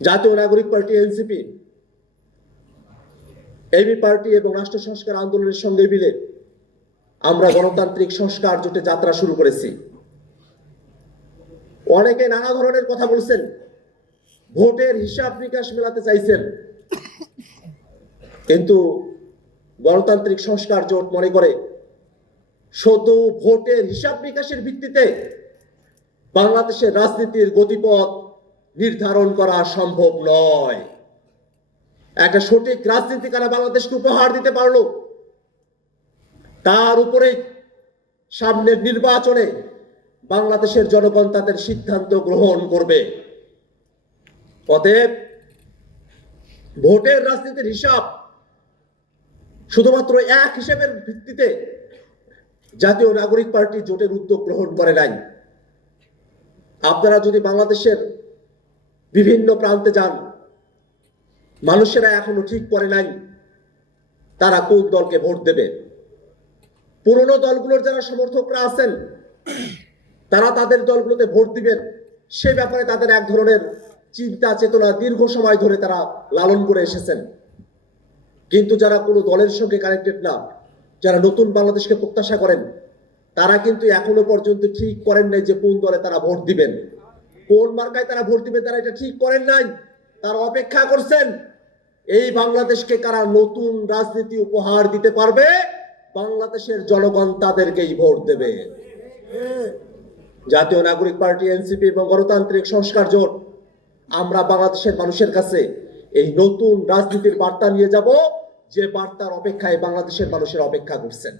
জাতীয় নাগরিক party NCP, AB party এবং রাষ্ট্র সংস্কার আন্দোলনের সঙ্গে মিলে আমরা গণতান্ত্রিক সংস্কার জোটে যাত্রা শুরু করেছি। অনেকে নানা ধরনের কথা বলছেন, ভোটের হিসাব নিকাশ মেলাতে চাইছেন, কিন্তু গণতান্ত্রিক সংস্কার জোট মনে করে শুধু ভোটের হিসাব নিকাশের ভিত্তিতে বাংলাদেশের রাজনীতির গতিপথ নির্ধারণ করা সম্ভব নয়। একটা সঠিক রাজনীতি কারা বাংলাদেশকে উপহার দিতে পারলো, তার উপরে সামনের নির্বাচনে বাংলাদেশের জনগণ তাদের সিদ্ধান্ত গ্রহণ করবে। অতএব ভোটের রাজনীতির হিসাব শুধুমাত্র এক হিসেবের ভিত্তিতে জাতীয় নাগরিক পার্টি জোটের উদ্যোগ গ্রহণ করে নাই। আপনারা যদি বাংলাদেশের বিভিন্ন প্রান্তে যান, মানুষেরা এখনো ঠিক করে নাই তারা কোন দলকে ভোট দেবে। পুরনো দলগুলোর যারা সমর্থকরা আছেন তারা তাদের দলগুলোতে ভোট দিবেন, সে ব্যাপারে তাদের এক ধরনের চিন্তা চেতনা দীর্ঘ সময় ধরে তারা লালন করে এসেছেন। কিন্তু যারা কোনো দলের সঙ্গে কানেক্টেড না, যারা নতুন বাংলাদেশকে প্রত্যাশা করেন, তারা কিন্তু এখনো পর্যন্ত ঠিক করেন নাই যে কোন দলে তারা ভোট দিবেন, কোন মার্কায় তারা ভোট দিবেন, তারা এটা ঠিক করেন নাই। তারা অপেক্ষা করছেন এই বাংলাদেশকে কারা নতুন রাজনীতি উপহার দিতে পারবে, বাংলাদেশের জনগণ তাদেরকেই ভোট দেবে। জাতীয় নাগরিক পার্টি এনসিপি এবং গণতান্ত্রিক সংস্কার জোট আমরা বাংলাদেশের মানুষের কাছে এই নতুন রাজনীতির বার্তা নিয়ে যাব, যে বার্তার অপেক্ষায় বাংলাদেশের মানুষের অপেক্ষা করছেন।